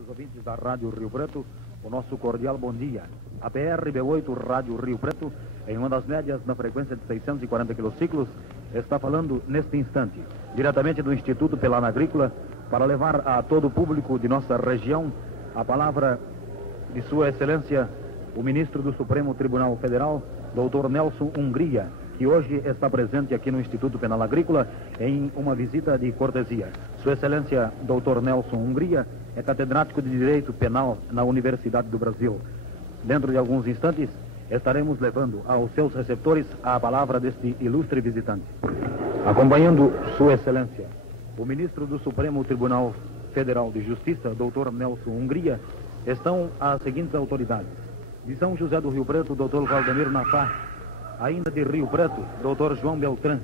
Os ouvintes da Rádio Rio Preto, o nosso cordial bom dia. A PRB8 Rádio Rio Preto, em uma das médias na frequência de 640 quilociclos, está falando neste instante, diretamente do Instituto Pelana Agrícola, para levar a todo o público de nossa região a palavra de Sua Excelência, o Ministro do Supremo Tribunal Federal, Dr. Nelson Hungria, que hoje está presente aqui no Instituto Penal Agrícola em uma visita de cortesia. Sua Excelência, Dr. Nelson Hungria, é catedrático de Direito Penal na Universidade do Brasil. Dentro de alguns instantes, estaremos levando aos seus receptores a palavra deste ilustre visitante. Acompanhando Sua Excelência, o Ministro do Supremo Tribunal Federal de Justiça, Dr. Nelson Hungria, estão as seguintes autoridades. De São José do Rio Preto, Dr. Valdemiro Nassar. Ainda de Rio Preto, Dr. João Beltrán,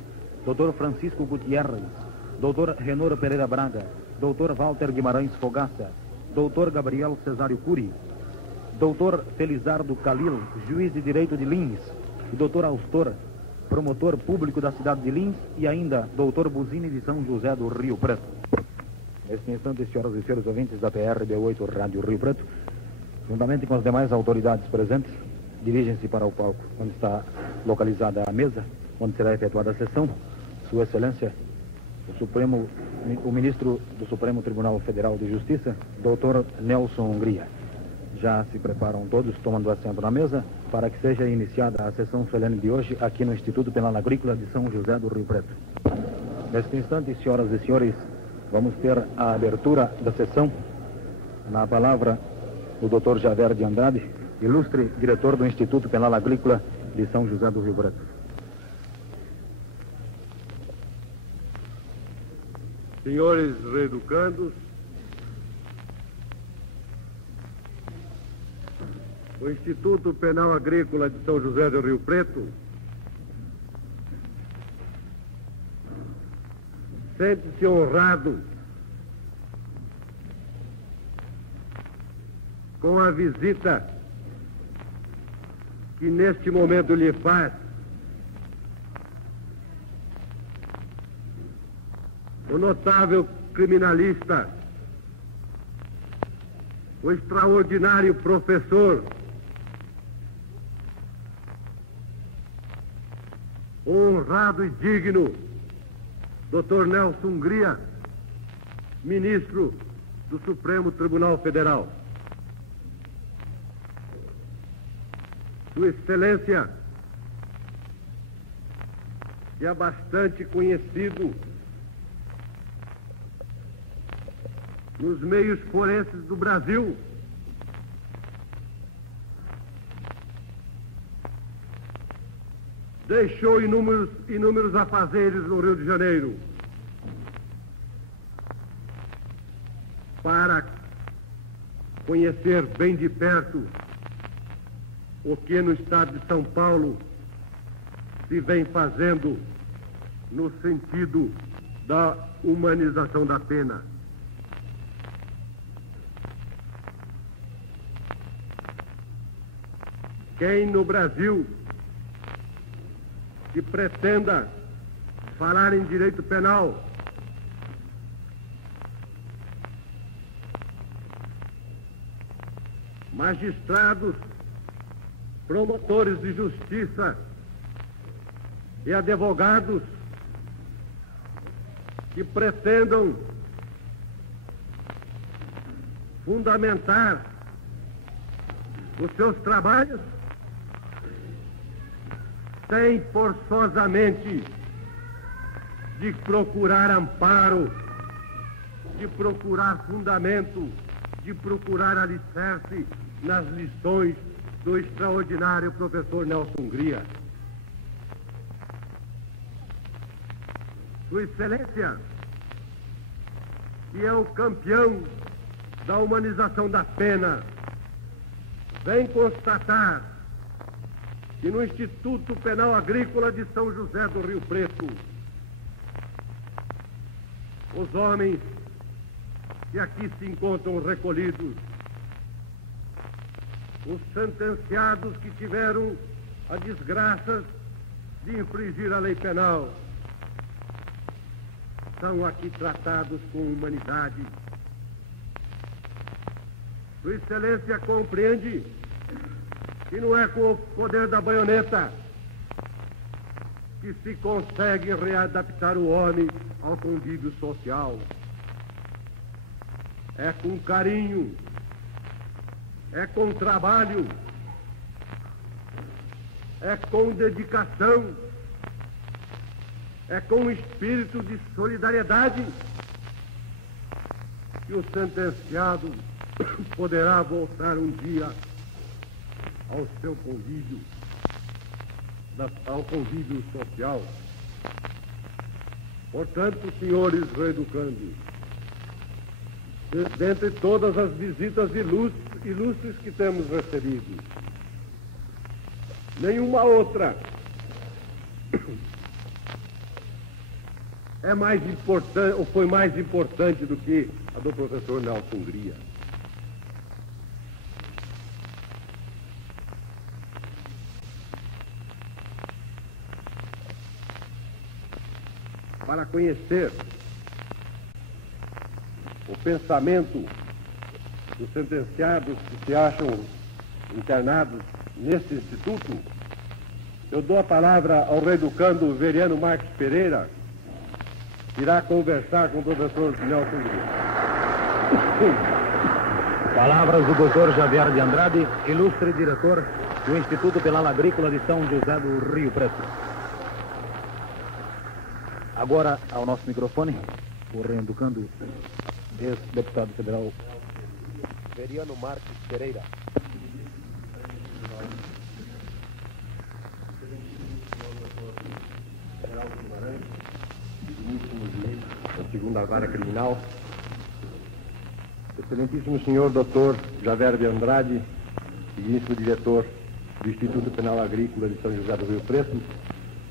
Dr. Francisco Gutierrez, Dr. Renor Pereira Braga, Dr. Walter Guimarães Fogaça, Dr. Gabriel Cesário Cury, Dr. Felizardo Calil, juiz de direito de Lins, e Dr. Austor, promotor público da cidade de Lins, e ainda Dr. Buzini de São José do Rio Preto. Neste instante, senhoras e senhores ouvintes da PRB8 Rádio Rio Preto, juntamente com as demais autoridades presentes, dirigem-se para o palco onde está localizada a mesa, onde será efetuada a sessão. Sua Excelência, o Ministro do Supremo Tribunal Federal de Justiça, Dr. Nelson Hungria. Já se preparam todos, tomando assento na mesa, para que seja iniciada a sessão solene de hoje aqui no Instituto Penal Agrícola de São José do Rio Preto. Neste instante, senhoras e senhores, vamos ter a abertura da sessão na palavra do Dr. Javier de Andrade, ilustre diretor do Instituto Penal Agrícola de São José do Rio Preto. Senhores reeducandos, o Instituto Penal Agrícola de São José do Rio Preto sente-se honrado com a visita que neste momento lhe faz o notável criminalista, o extraordinário professor, o honrado e digno Dr. Nelson Hungria, ministro do Supremo Tribunal Federal. Sua Excelência, que é bastante conhecido nos meios forenses do Brasil, deixou inúmeros afazeres no Rio de Janeiro para conhecer bem de perto o que no estado de São Paulo se vem fazendo no sentido da humanização da pena. Quem no Brasil que pretenda falar em direito penal magistrados, promotores de justiça e advogados que pretendam fundamentar os seus trabalhos sem forçosamente de procurar amparo, de procurar fundamento, de procurar alicerce nas lições do extraordinário professor Nelson Hungria. Sua Excelência, que é o campeão da humanização da pena, vem constatar que no Instituto Penal Agrícola de São José do Rio Preto, os homens que aqui se encontram recolhidos, os sentenciados que tiveram a desgraça de infringir a lei penal, são aqui tratados com humanidade, Sua Excelência compreende que não é com o poder da baioneta que se consegue readaptar o homem ao convívio social. É com carinho, é com trabalho, é com dedicação, é com espírito de solidariedade que o sentenciado poderá voltar um dia ao seu convívio, ao convívio social. Portanto, senhores reeducandos, dentre todas as visitas ilustres que temos recebido, nenhuma outra é mais importante, ou foi mais importante do que a do professor Nelson Hungria. Para conhecer o pensamento dos sentenciados que se acham internados neste instituto, eu dou a palavra ao reeducando Veriano Marques Pereira, que irá conversar com o professor Nelson Hungria. Palavras do Dr. Javier de Andrade, ilustre diretor do Instituto Penal Agrícola de São José do Rio Preto. Agora, ao nosso microfone, o reeducando ex-deputado federal Veriano Marques Pereira. Da segunda vara criminal. Excelentíssimo senhor Dr. Javier de Andrade, digníssimo diretor do Instituto Penal Agrícola de São José do Rio Preto,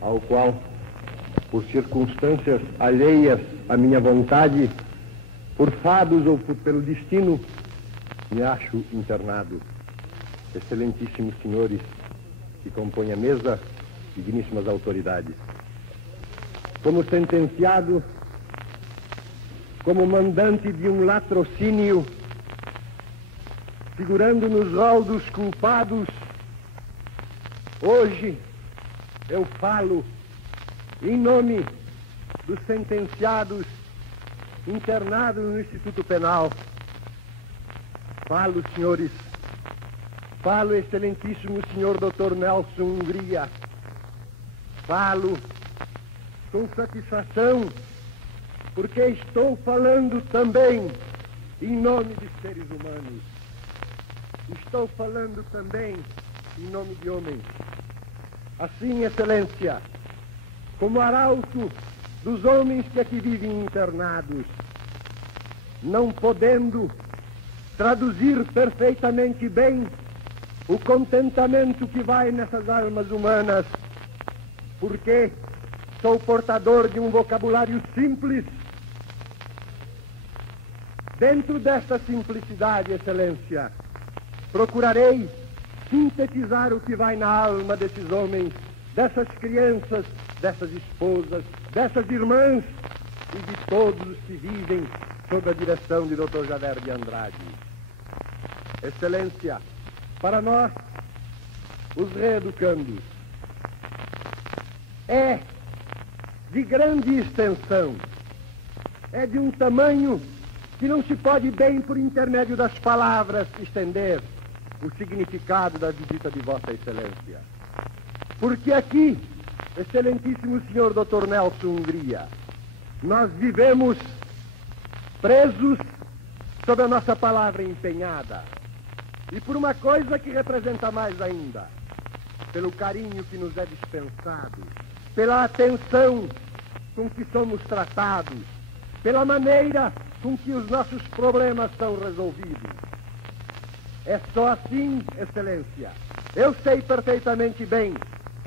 ao qual, por circunstâncias alheias à minha vontade, por fados ou pelo destino, me acho internado. Excelentíssimos senhores que compõem a mesa, digníssimas autoridades. Como sentenciado, como mandante de um latrocínio, figurando nos rol dos culpados, hoje eu falo em nome dos sentenciados internados no Instituto Penal. Falo, senhores, falo, excelentíssimo senhor Dr. Nelson Hungria, falo com satisfação, porque estou falando também em nome de seres humanos. Estou falando também em nome de homens. Assim, excelência, como arauto dos homens que aqui vivem internados, não podendo traduzir perfeitamente bem o contentamento que vai nessas almas humanas, porque sou portador de um vocabulário simples. Dentro desta simplicidade, excelência, procurarei sintetizar o que vai na alma desses homens, dessas crianças, dessas esposas, dessas irmãs e de todos os que vivem sob a direção de Dr. Javier de Andrade. Excelência, para nós, os reeducandos, é de grande extensão, é de um tamanho que não se pode bem, por intermédio das palavras, estender o significado da visita de Vossa Excelência. Porque aqui, excelentíssimo senhor Dr. Nelson Hungria, nós vivemos presos sob a nossa palavra empenhada. E por uma coisa que representa mais ainda, pelo carinho que nos é dispensado, pela atenção com que somos tratados, pela maneira com que os nossos problemas são resolvidos. É só assim, excelência. Eu sei perfeitamente bem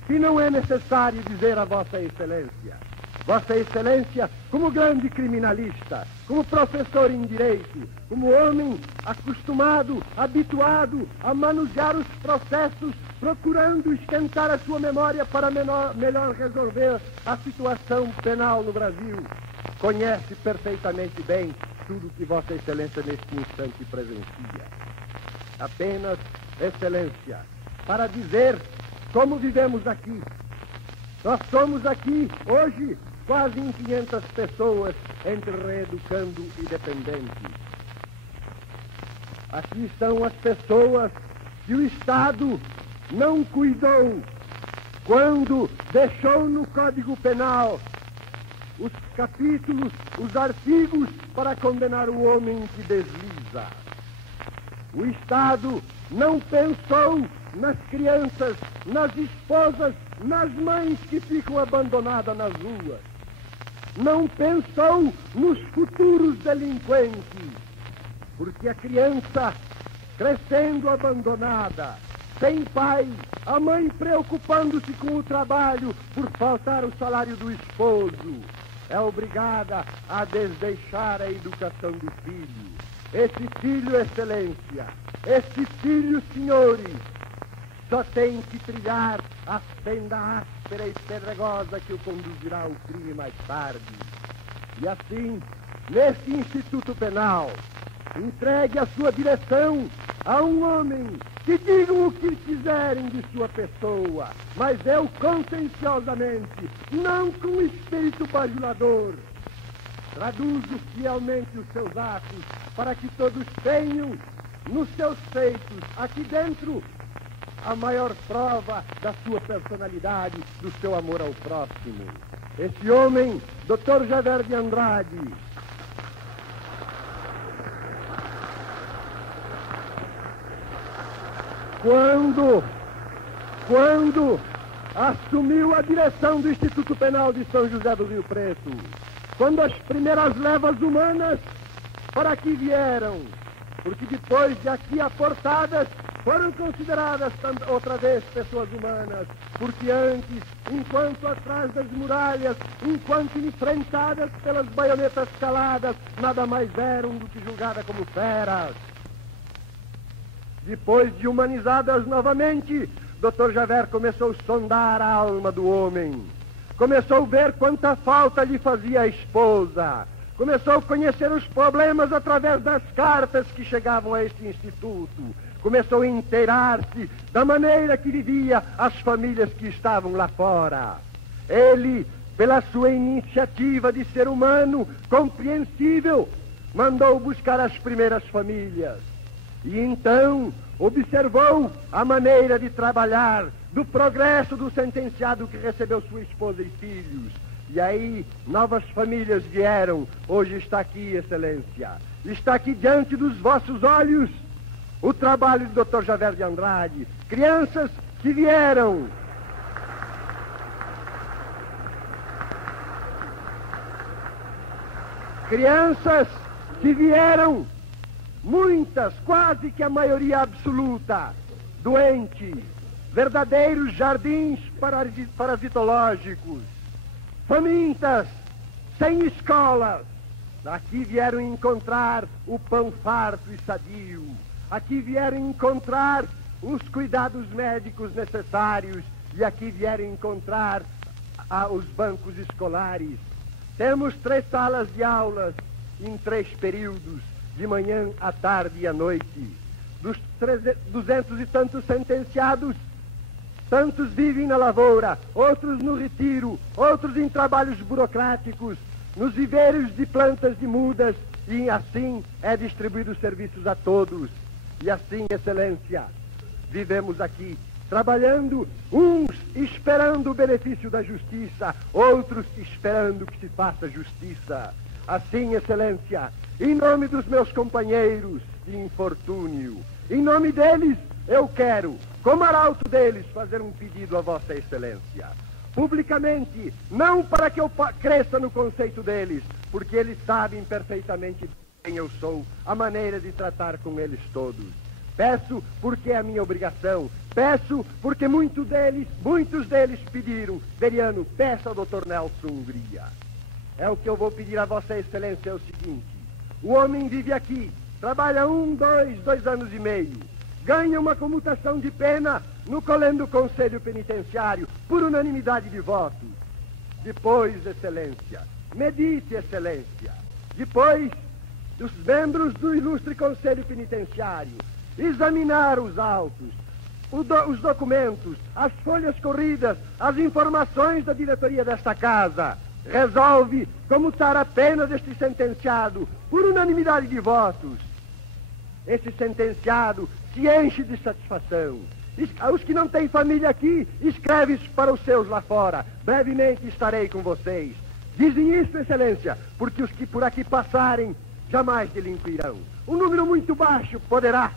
que não é necessário dizer a Vossa Excelência. Vossa Excelência, como grande criminalista, como professor em direito, como homem acostumado, habituado a manusear os processos, procurando esquentar a sua memória para melhor resolver a situação penal no Brasil, conhece perfeitamente bem tudo que Vossa Excelência neste instante presencia. apenas, Excelência, para dizer como vivemos aqui. Nós somos aqui, hoje, quase 500 pessoas, entre reeducando e dependentes. Aqui estão as pessoas que o Estado não cuidou quando deixou no Código Penal os capítulos, os artigos para condenar o homem que desliza. O Estado não pensou nas crianças, nas esposas, nas mães que ficam abandonadas nas ruas. Não pensou nos futuros delinquentes, porque a criança crescendo abandonada, sem pai, a mãe preocupando-se com o trabalho por faltar o salário do esposo, é obrigada a desdeixar a educação do filho. Esse filho, Excelência, esse filho, senhores, só tem que trilhar a senda áspera e pedregosa que o conduzirá ao crime mais tarde. E assim, nesse Instituto Penal, entregue a sua direção a um homem que digam o que quiserem de sua pessoa, mas eu conscienciosamente, não com espírito bajulador, traduzo fielmente os seus atos para que todos tenham nos seus feitos, aqui dentro, a maior prova da sua personalidade, do seu amor ao próximo. Esse homem, Dr. Javer de Andrade, quando assumiu a direção do Instituto Penal de São José do Rio Preto, quando as primeiras levas humanas para aqui vieram, porque depois de aqui aportadas foram consideradas outra vez pessoas humanas, porque antes, enquanto atrás das muralhas, enquanto enfrentadas pelas baionetas caladas, nada mais eram do que julgadas como feras. Depois de humanizadas novamente, Dr. Javer começou a sondar a alma do homem. Começou a ver quanta falta lhe fazia a esposa. Começou a conhecer os problemas através das cartas que chegavam a este instituto. Começou a inteirar-se da maneira que vivia as famílias que estavam lá fora. Ele, pela sua iniciativa de ser humano compreensível, mandou buscar as primeiras famílias. E então observou a maneira de trabalhar, do progresso do sentenciado que recebeu sua esposa e filhos. E aí, novas famílias vieram. Hoje está aqui, Excelência. Está aqui diante dos vossos olhos o trabalho do Dr. Javer de Andrade. Crianças que vieram. Crianças que vieram, muitas, quase que a maioria absoluta, doentes, verdadeiros jardins parasitológicos, famintas, sem escolas. Aqui vieram encontrar o pão farto e sadio. Aqui vieram encontrar os cuidados médicos necessários. E aqui vieram encontrar os bancos escolares. Temos 3 salas de aulas em 3 períodos, de manhã, à tarde e à noite. Dos 200 e tantos sentenciados, tantos vivem na lavoura, outros no retiro, outros em trabalhos burocráticos, nos viveiros de plantas de mudas, e assim é distribuído os serviços a todos. E assim, Excelência, vivemos aqui, trabalhando, uns esperando o benefício da justiça, outros esperando que se faça justiça. Assim, Excelência, em nome dos meus companheiros de infortúnio, em nome deles, eu quero, como arauto deles, fazer um pedido a Vossa Excelência. Publicamente, não para que eu cresça no conceito deles, porque eles sabem perfeitamente quem eu sou, a maneira de tratar com eles todos. Peço porque é a minha obrigação, peço porque muitos deles pediram. Veriano, peça ao Dr. Nelson Hungria. É o que eu vou pedir a Vossa Excelência, é o seguinte: o homem vive aqui, trabalha 2 anos e meio, ganha uma comutação de pena no colendo Conselho Penitenciário, por unanimidade de votos. Depois, Excelência, medite, Excelência, depois dos membros do ilustre Conselho Penitenciário, examinar os autos, os documentos, as folhas corridas, as informações da diretoria desta casa, resolve comutar a pena deste sentenciado por unanimidade de votos. Esse sentenciado se enche de satisfação. Os que não têm família aqui, escreve-se para os seus lá fora. Brevemente estarei com vocês. Dizem isso, Excelência, porque os que por aqui passarem jamais delinquirão. Um número muito baixo poderá,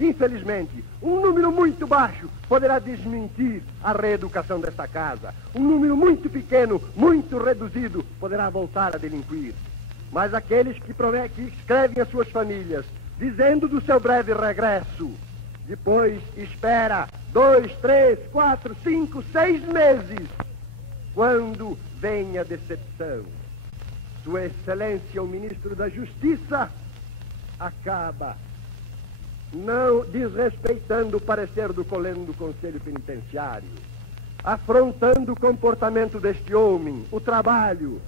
infelizmente, um número muito baixo poderá desmentir a reeducação desta casa. Um número muito pequeno, muito reduzido, poderá voltar a delinquir. Mas aqueles que escrevem às suas famílias, dizendo do seu breve regresso, depois espera 2, 3, 4, 5, 6 meses, quando vem a decepção. Sua Excelência, o Ministro da Justiça, acaba não desrespeitando o parecer do Coleno do Conselho Penitenciário, afrontando o comportamento deste homem, o trabalho,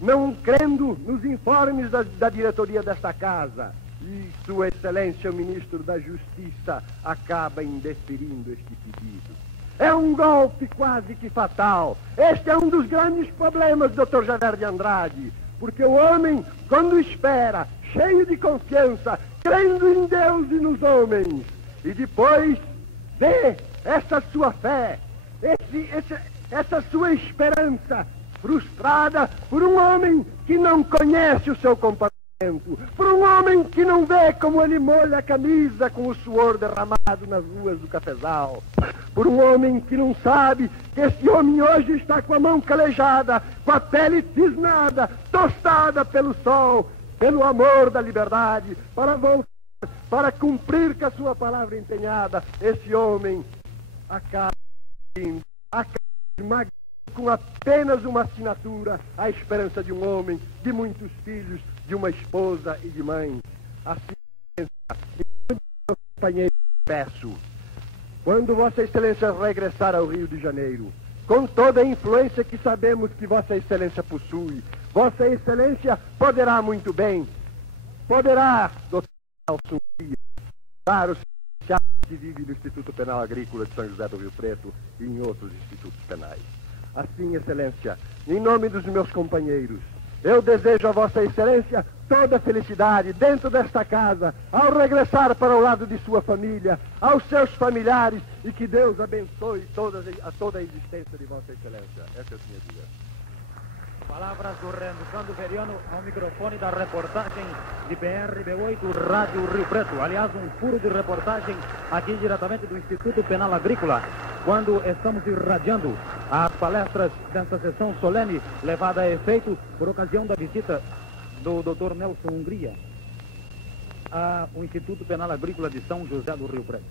não crendo nos informes da diretoria desta casa. E Sua Excelência, o Ministro da Justiça, acaba indeferindo este pedido. É um golpe quase que fatal. Este é um dos grandes problemas, Dr. Javer de Andrade, porque o homem, quando espera, cheio de confiança, crendo em Deus e nos homens, e depois vê essa sua fé, essa sua esperança frustrada por um homem que não conhece o seu comportamento, por um homem que não vê como ele molha a camisa com o suor derramado nas ruas do cafezal, por um homem que não sabe que esse homem hoje está com a mão calejada, com a pele cisnada, tostada pelo sol, pelo amor da liberdade, para voltar, para cumprir com a sua palavra empenhada. Esse homem acaba esmagando com apenas uma assinatura a esperança de um homem, de muitos filhos, de uma esposa e de mãe. Assim, meu companheiro, peço, quando Vossa Excelência regressar ao Rio de Janeiro, com toda a influência que sabemos que Vossa Excelência possui, Vossa Excelência poderá muito bem, poderá, doutor Nelson, para os que vivem no Instituto Penal Agrícola de São José do Rio Preto e em outros institutos penais. Assim, Excelência, em nome dos meus companheiros, eu desejo a Vossa Excelência toda a felicidade dentro desta casa, ao regressar para o lado de sua família, aos seus familiares, e que Deus abençoe toda a existência de Vossa Excelência. Essa é a minha dica. Palavras do Renzo Veriano ao microfone da reportagem de BR-B8, Rádio Rio Preto. Aliás, um furo de reportagem aqui diretamente do Instituto Penal Agrícola, quando estamos irradiando as palestras desta sessão solene levada a efeito por ocasião da visita do Dr. Nelson Hungria ao Instituto Penal Agrícola de São José do Rio Preto.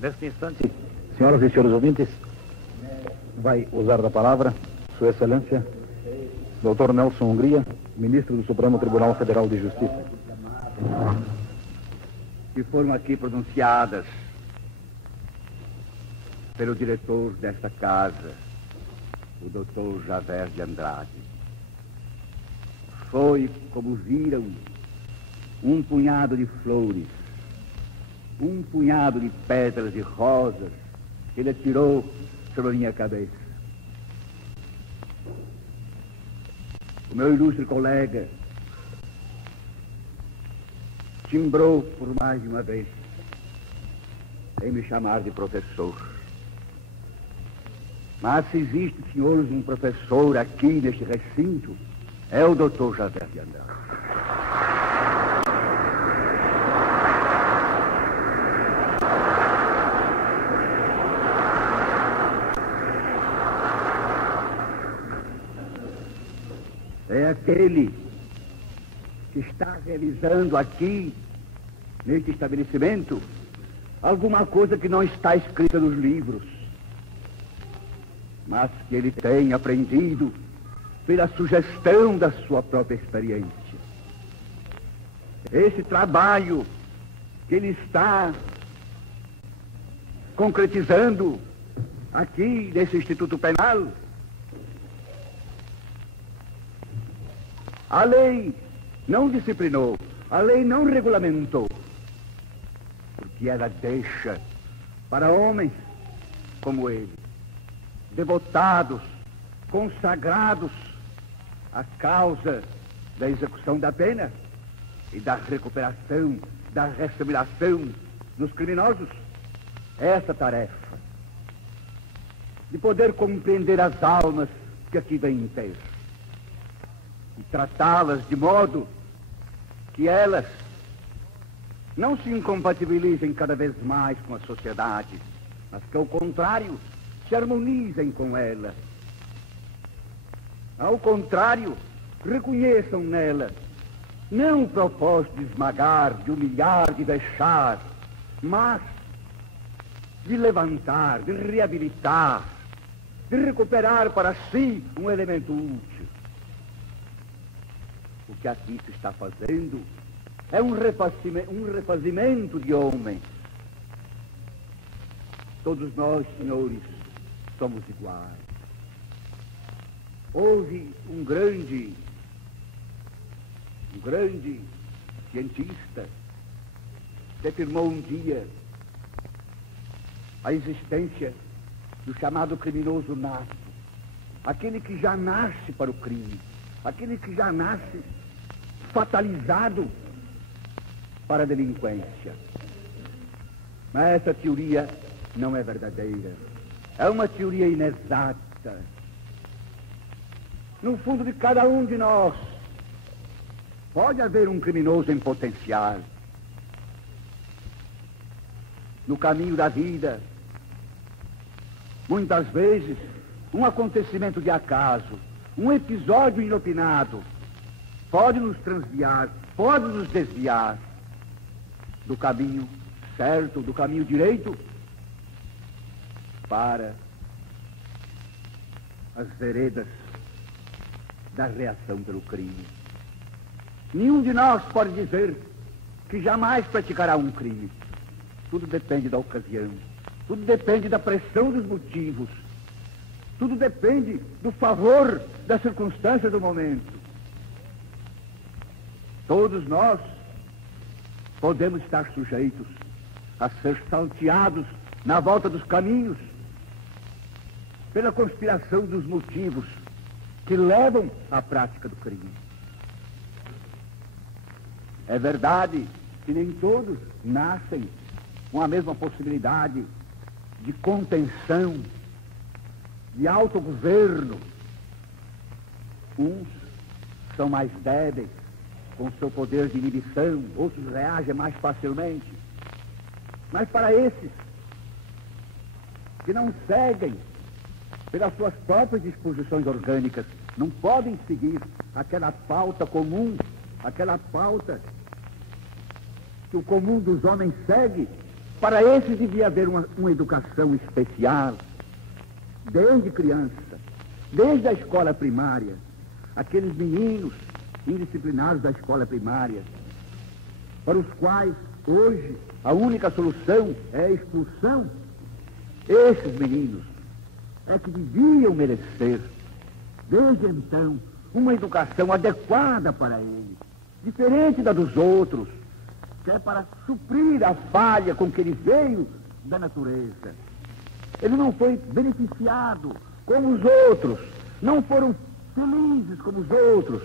Neste instante, senhoras e senhores ouvintes, vai usar da palavra Sua Excelência Dr. Nelson Hungria, Ministro do Supremo Tribunal Federal de Justiça. Que foram aqui pronunciadas pelo diretor desta casa, o Dr. Javer de Andrade. Foi, como viram, um punhado de flores, um punhado de pedras e rosas que ele atirou sobre a minha cabeça. O meu ilustre colega timbrou por mais de uma vez em me chamar de professor. Mas se existe, senhores, um professor aqui neste recinto, é o Dr. Javer de Andrade. É aquele que está realizando aqui, neste estabelecimento, alguma coisa que não está escrita nos livros, mas que ele tem aprendido pela sugestão da sua própria experiência. Esse trabalho que ele está concretizando aqui nesse Instituto Penal, a lei não disciplinou, a lei não regulamentou, que ela deixa para homens como ele, devotados, consagrados à causa da execução da pena e da recuperação, da restauração dos criminosos. Essa tarefa de poder compreender as almas que aqui vêm ter e tratá-las de modo que elas não se incompatibilizem cada vez mais com a sociedade, mas que, ao contrário, se harmonizem com ela. Ao contrário, reconheçam nela não o propósito de esmagar, de humilhar, de deixar, mas de levantar, de reabilitar, de recuperar para si um elemento útil. O que aqui se está fazendo é um refazimento de homens. Todos nós, senhores, somos iguais. Houve um grande cientista que afirmou um dia a existência do chamado criminoso nato, aquele que já nasce para o crime, aquele que já nasce fatalizado para a delinquência. Mas essa teoria não é verdadeira. É uma teoria inexata. No fundo de cada um de nós pode haver um criminoso em potencial. No caminho da vida, muitas vezes, um acontecimento de acaso, um episódio inopinado, pode nos transviar, pode nos desviar do caminho certo, do caminho direito, para as veredas da reação pelo crime. Nenhum de nós pode dizer que jamais praticará um crime. Tudo depende da ocasião, tudo depende da pressão dos motivos, tudo depende do favor das circunstâncias do momento. Todos nós podemos estar sujeitos a ser salteados na volta dos caminhos pela conspiração dos motivos que levam à prática do crime. É verdade que nem todos nascem com a mesma possibilidade de contenção, de autogoverno. Uns são mais débeis com seu poder de inibição, outros reagem mais facilmente. Mas para esses que não seguem pelas suas próprias disposições orgânicas, não podem seguir aquela pauta comum, aquela pauta que o comum dos homens segue, para esses devia haver uma educação especial, desde criança, desde a escola primária. Aqueles meninos indisciplinados da escola primária, para os quais hoje a única solução é a expulsão, esses meninos é que deviam merecer, desde então, uma educação adequada para eles, diferente da dos outros, que é para suprir a falha com que ele veio da natureza. Ele não foi beneficiado como os outros, não foram felizes como os outros,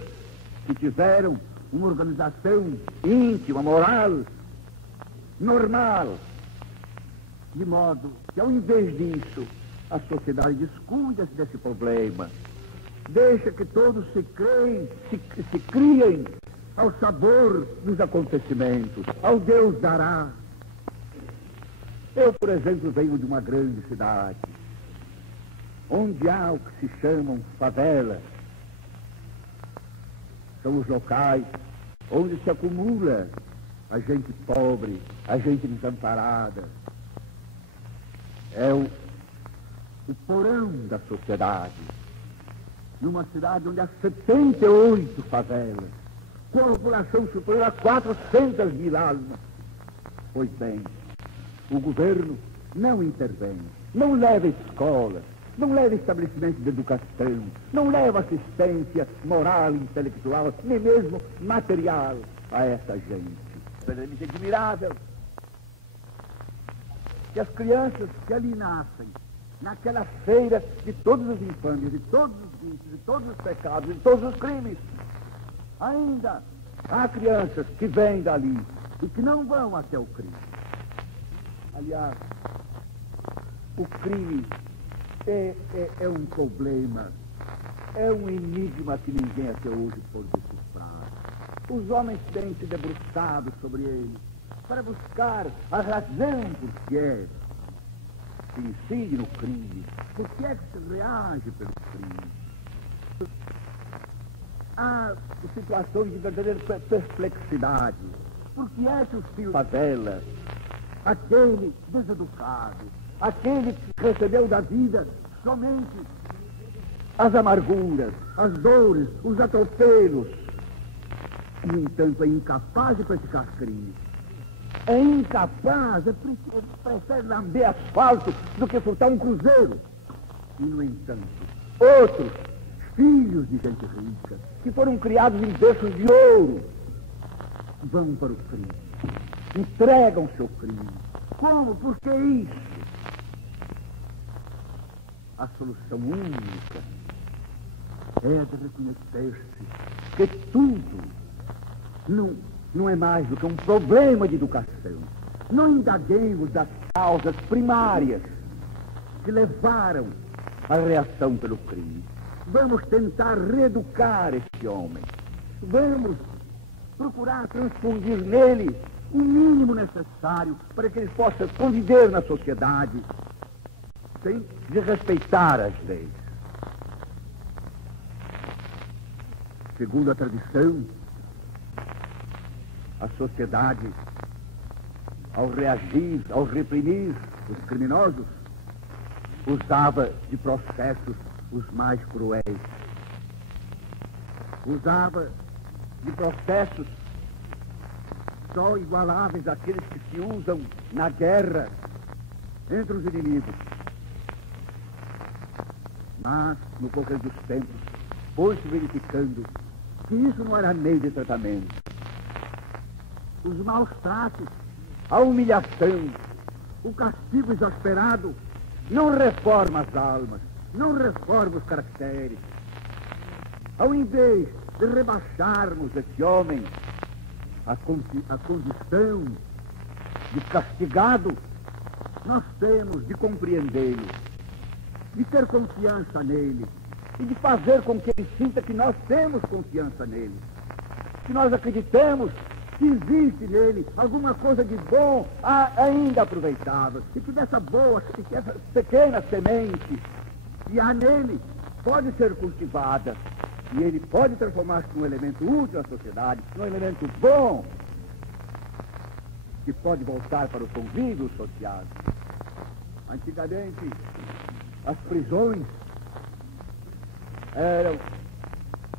que tiveram uma organização íntima, moral, normal, de modo que, ao invés disso, a sociedade descuida-se desse problema, deixa que todos se criem ao sabor dos acontecimentos, ao Deus dará. Eu, por exemplo, venho de uma grande cidade, onde há o que se chamam favelas. São os locais onde se acumula a gente pobre, a gente desamparada. É o porão da sociedade. Numa cidade onde há 78 favelas, com a população superior a 400 mil almas. Pois bem, o governo não intervém, não leva escolas, não leva estabelecimento de educação, não leva assistência moral, intelectual, nem mesmo material a essa gente. Verdadeiramente admirável que as crianças que ali nascem, naquela feira de todos os infames, de todos os vícios, de todos os pecados, de todos os crimes, ainda há crianças que vêm dali e que não vão até o crime. Aliás, o crime é um problema, é um enigma que ninguém até hoje pôde decifrar. Os homens têm se debruçado sobre ele para buscar a razão por que é que incide no crime, por que é que se reage pelo crime. Há situações de verdadeira perplexidade. Por que é que o filho da favela, aquele deseducado, aquele que recebeu da vida somente as amarguras, as dores, os atropelos, no entanto é incapaz de praticar crime? É incapaz, prefere lamber asfalto do que furtar um cruzeiro. E, no entanto, outros, filhos de gente rica, que foram criados em berços de ouro, vão para o crime, entregam seu crime. Como? Por que isso? A solução única é de reconhecer-se que tudo não é mais do que um problema de educação. Não indaguemos das causas primárias que levaram à reação pelo crime. Vamos tentar reeducar este homem. Vamos procurar transfundir nele o mínimo necessário para que ele possa conviver na sociedade sem desrespeitar as leis. Segundo a tradição, a sociedade, ao reagir, ao reprimir os criminosos, usava de processos os mais cruéis. Usava de processos só igualáveis àqueles que se usam na guerra entre os inimigos. Mas, no correr dos tempos, foi-se verificando que isso não era meio de tratamento. Os maus tratos, a humilhação, o castigo exasperado não reforma as almas, não reforma os caracteres. Ao invés de rebaixarmos esse homem à condição de castigado, nós temos de compreendê-lo, de ter confiança nele e de fazer com que ele sinta que nós temos confiança nele, que nós acreditamos que existe nele alguma coisa de bom ainda aproveitável, e que dessa boa, e que essa pequena semente que há nele pode ser cultivada, e ele pode transformar-se num elemento útil à sociedade, num elemento bom, que pode voltar para o convívio social. Antigamente, as prisões eram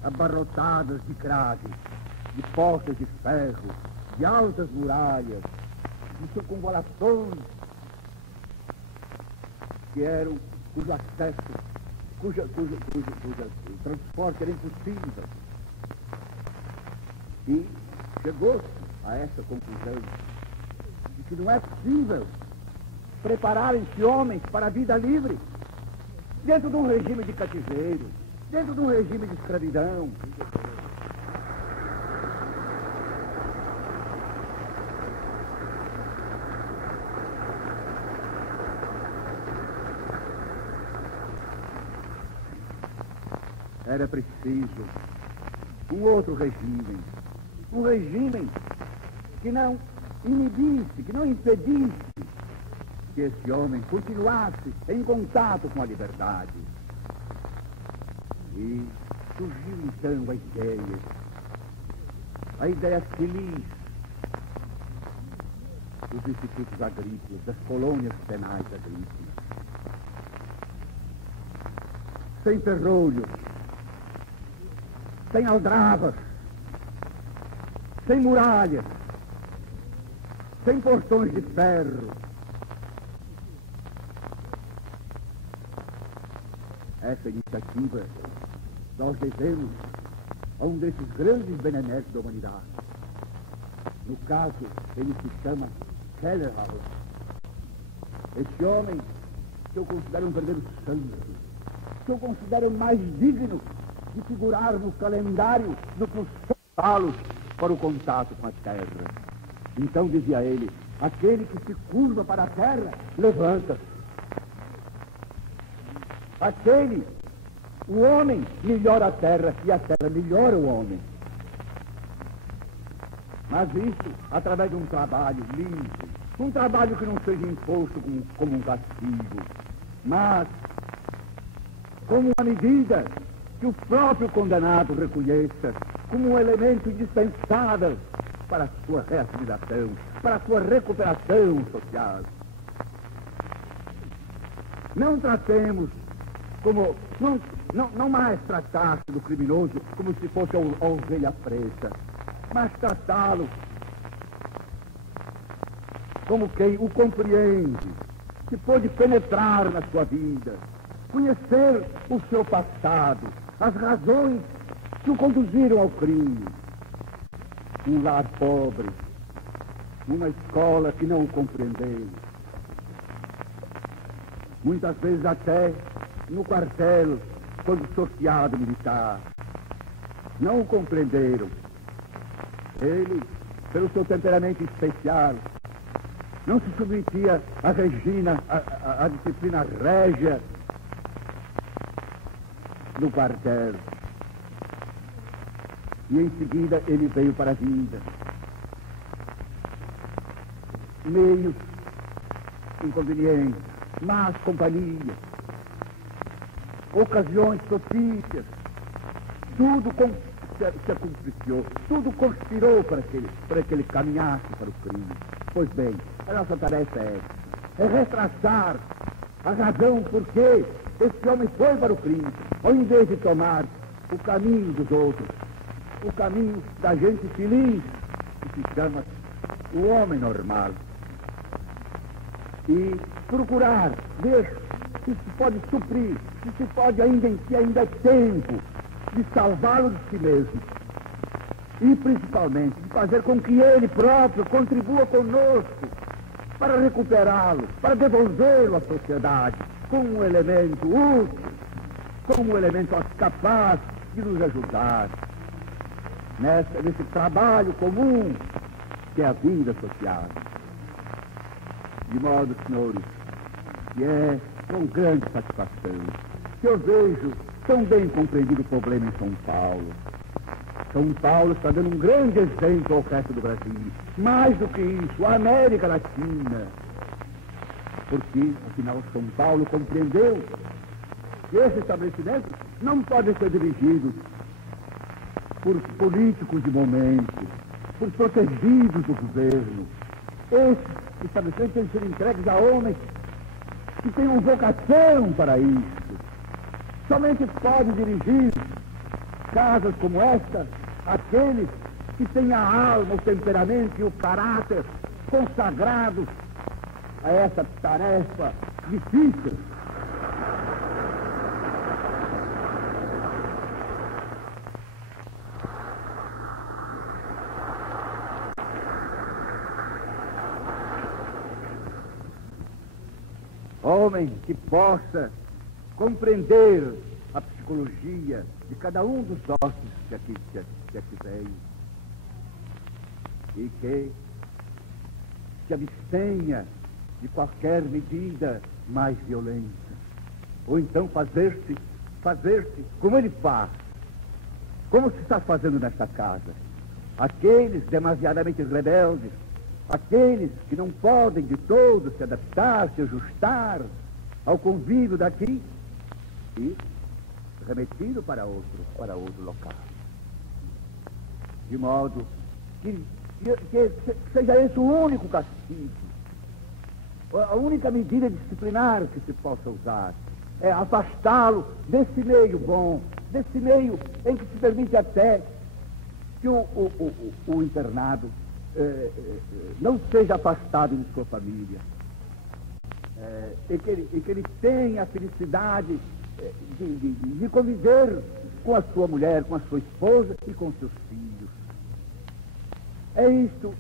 abarrotadas de grades, de postes de ferro, de altas muralhas, de circunvalações, que eram cujo acesso, cujo transporte era impossível. E chegou-se a essa conclusão de que não é possível prepararem-se homens para a vida livre dentro de um regime de cativeiro, dentro de um regime de escravidão. Era preciso um outro regime, um regime que não inibisse, que não impedisse que esse homem continuasse em contato com a liberdade. E surgiu então a ideia feliz dos institutos agrícolas, das colônias penais agrícolas, sem ferrolhos, sem aldravas, sem muralhas, sem portões de ferro. Essa iniciativa nós devemos a um desses grandes beneméritos da humanidade. No caso, ele se chama Kellerhaus. Esse homem que eu considero um verdadeiro santo, que eu considero mais digno de figurar no calendário do que os santos para o contato com a terra. Então dizia ele: aquele que se curva para a terra, levanta. O homem melhora a terra e a terra melhora o homem. Mas isso através de um trabalho limpo, um trabalho que não seja imposto como um castigo, mas como uma medida que o próprio condenado reconheça como um elemento indispensável para a sua reabilitação, para a sua recuperação social. Não tratemos como, não mais tratar-se do criminoso como se fosse a ovelha presa, mas tratá-lo como quem o compreende, que pode penetrar na sua vida, conhecer o seu passado, as razões que o conduziram ao crime. Um lar pobre, uma escola que não o compreendeu. Muitas vezes até no quartel, quando sorteado militar, não o compreenderam. Ele, pelo seu temperamento especial, não se submetia à disciplina régia do quartel. E em seguida ele veio para a vida. Meios inconvenientes, más companhias, ocasiões propícias, tudo se acompliciou, tudo conspirou para que ele caminhasse para o crime. Pois bem, a nossa tarefa é retraçar a razão por que esse homem foi para o crime, ao invés de tomar o caminho dos outros, o caminho da gente feliz, que se chama o homem normal. E procurar ver se se pode suprir, se pode ainda é tempo de salvá-lo de si mesmo. E principalmente de fazer com que ele próprio contribua conosco para recuperá-lo, para devolvê-lo à sociedade como um elemento útil, como um elemento capaz de nos ajudar nesse trabalho comum que é a vida social. De modo, senhores, que é com grande satisfação que eu vejo tão bem compreendido o problema em São Paulo. São Paulo está dando um grande exemplo ao resto do Brasil. Mais do que isso, a América Latina. Porque, afinal, São Paulo compreendeu que esses estabelecimentos não podem ser dirigidos por políticos de momento, por protegidos do governo. Esses estabelecimentos têm que ser entregues a homens que tenham vocação para isso. Somente pode dirigir casas como esta aqueles que têm a alma, o temperamento e o caráter consagrados a essa tarefa difícil. Homem que possa compreender a psicologia de cada um dos nossos que aqui veio e que se abstenha de qualquer medida mais violenta, ou então fazer-se como ele faz, como se está fazendo nesta casa. Aqueles demasiadamente rebeldes, aqueles que não podem de todo se adaptar, se ajustar ao convívio daqui, e remetido para outro local. De modo que seja esse o único castigo, a única medida disciplinar que se possa usar, é afastá-lo desse meio bom, desse meio em que se permite até que o internado não seja afastado de sua família, e que ele tenha a felicidade de conviver com a sua mulher, com a sua esposa e com seus filhos. É isto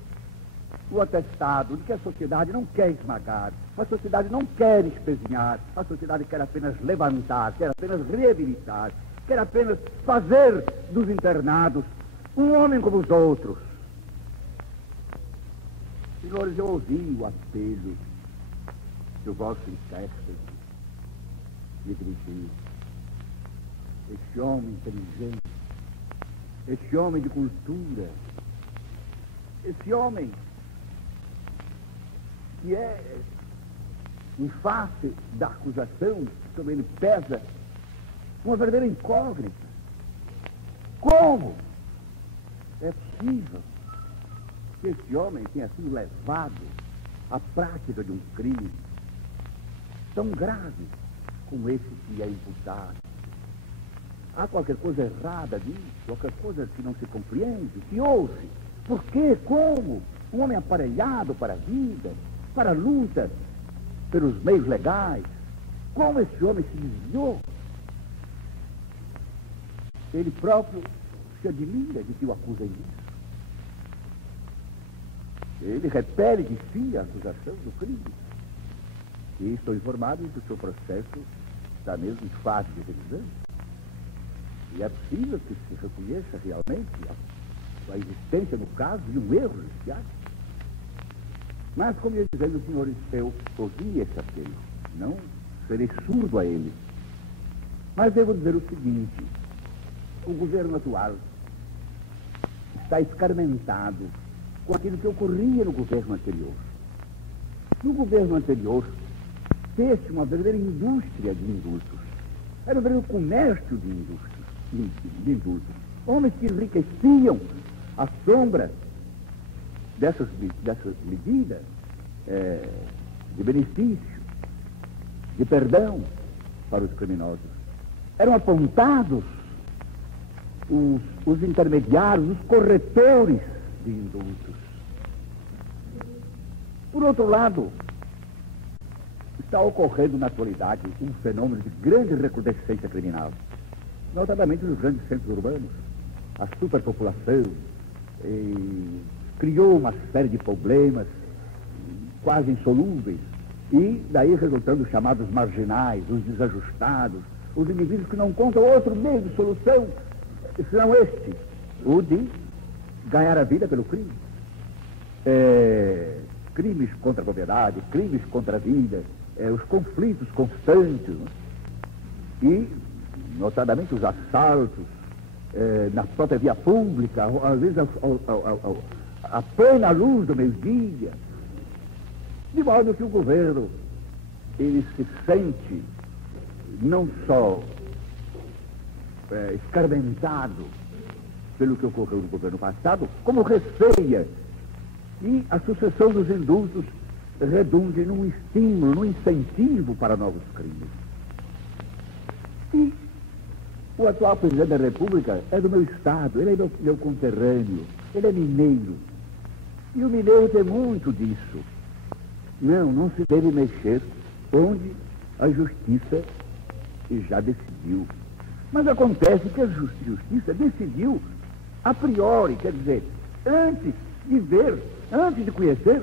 o atestado de que a sociedade não quer esmagar, a sociedade não quer espezinhar, a sociedade quer apenas levantar, quer apenas reabilitar, quer apenas fazer dos internados um homem como os outros. Senhores, eu ouvi o apelo que o vosso intérprete me dirigiu. Esse homem inteligente, esse homem de cultura, esse homem que é, em face da acusação sobre ele pesa uma verdadeira incógnita. Como é possível que esse homem tenha sido levado à prática de um crime tão grave como esse que é imputado? Há qualquer coisa errada nisso, qualquer coisa que não se compreende, que ouve. Por quê? Como? Um homem aparelhado para a vida, para a luta, pelos meios legais. Como esse homem se desviou? Ele próprio se admira de que o acusem disso. Ele repele de si a acusação do crime. E estou informado de que o seu processo está mesmo em fase de revisão. E é possível que se reconheça realmente a existência, no caso, de um erro judiciário. Mas, como ia dizendo, senhores, eu ouvi esse apelo. Não serei surdo a ele. Mas devo dizer o seguinte: o governo atual está escarmentado com aquilo que ocorria no governo anterior. No governo anterior, fez-se uma verdadeira indústria de indultos. Era um verdadeiro comércio de indultos. Homens que enriqueciam à sombra dessas medidas de benefício, de perdão para os criminosos. Eram apontados os intermediários, os corretores de indultos. Por outro lado, está ocorrendo na atualidade um fenômeno de grande recrudescência criminal, notadamente nos grandes centros urbanos. A superpopulação criou uma série de problemas quase insolúveis, e daí resultando os chamados marginais, os desajustados, os indivíduos que não encontram outro meio de solução senão este, o de ganhar a vida pelo crime. Crimes contra a propriedade, crimes contra a vida, os conflitos constantes, né? E, notadamente, os assaltos na própria via pública, às vezes a plena luz do meio-dia, de modo que o governo ele se sente não só escarmentado pelo que ocorreu no governo passado, como receia e a sucessão dos indultos redunde num estímulo, num incentivo para novos crimes. E o atual presidente da República é do meu estado, ele é meu conterrâneo, ele é mineiro. E o mineiro tem muito disso. Não se deve mexer onde a justiça já decidiu. Mas acontece que a justiça decidiu a priori, quer dizer, antes de ver, antes de conhecer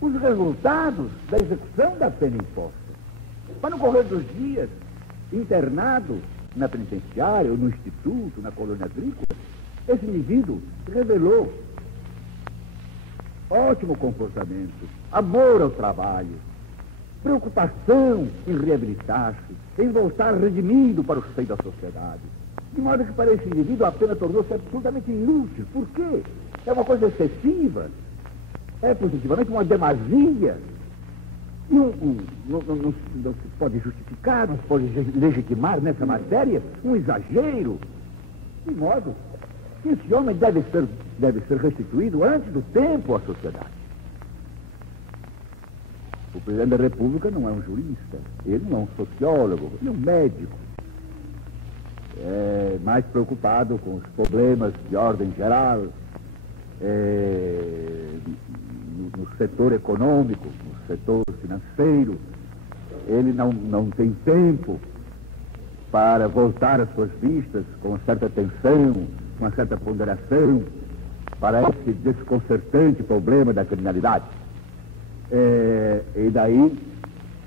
os resultados da execução da pena imposta. Mas no correr dos dias, internado na penitenciária, ou no instituto, na colônia agrícola, esse indivíduo revelou ótimo comportamento, amor ao trabalho, preocupação em reabilitar-se, em voltar redimido para o seio da sociedade. De modo que para esse indivíduo a pena tornou-se absolutamente inútil. Por quê? É uma coisa excessiva, é positivamente uma demasia. E não se pode justificar, não se pode legitimar nessa matéria um exagero. De modo que esse homem deve ser restituído antes do tempo à sociedade. O presidente da República não é um jurista, ele não é um sociólogo, ele é um médico. É mais preocupado com os problemas de ordem geral, no setor econômico, no setor financeiro. Ele não tem tempo para voltar as suas vistas com uma certa atenção, com uma certa ponderação para esse desconcertante problema da criminalidade. E daí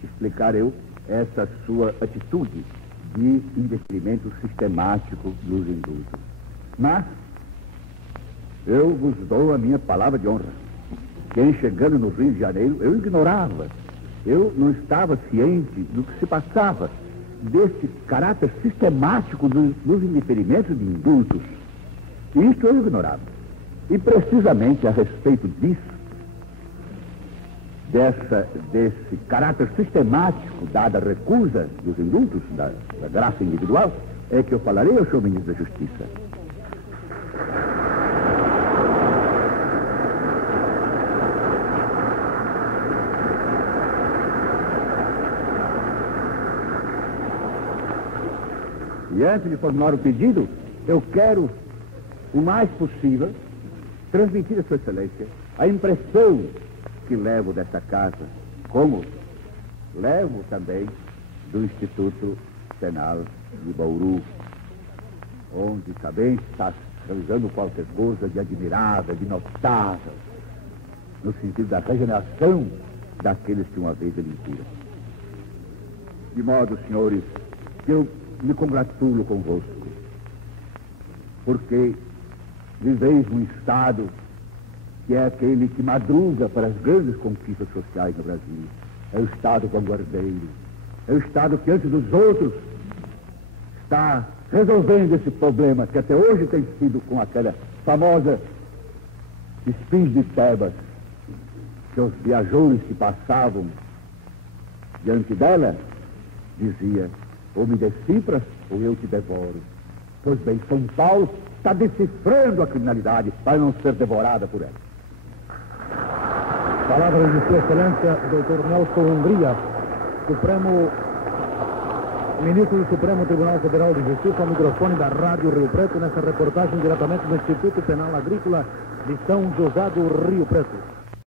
explicar eu essa sua atitude de indeferimento sistemático dos indultos. Mas eu vos dou a minha palavra de honra. Que chegando no Rio de Janeiro, eu ignorava. Eu não estava ciente do que se passava, desse caráter sistemático dos indeferimentos de indultos. Isso eu ignorava. E precisamente a respeito disso, desse caráter sistemático, dada a recusa dos indultos, da graça individual, é que eu falarei ao senhor ministro da Justiça. E antes de formular o pedido, eu quero, o mais possível, transmitir a Sua Excelência a impressão que levo desta casa, como levo também do Instituto Penal de Bauru, onde também está realizando qualquer coisa de admirável, de notável, no sentido da regeneração daqueles que uma vez delinquiram. De modo, senhores, que eu me congratulo convosco, porque viveis num Estado que é aquele que madruga para as grandes conquistas sociais no Brasil. É o Estado vanguardeiro, é o Estado que antes dos outros está resolvendo esse problema que até hoje tem sido com aquela famosa espinho de Tebas, que os viajores que passavam diante dela dizia: ou me decifras ou eu te devoro. Pois bem, São Paulo está decifrando a criminalidade para não ser devorada por ela. Palavras de Sua Excelência, Dr. Nelson Hungria, Ministro do Supremo Tribunal Federal de Justiça, ao microfone da Rádio Rio Preto, nessa reportagem diretamente do Instituto Penal Agrícola de São José do Rio Preto.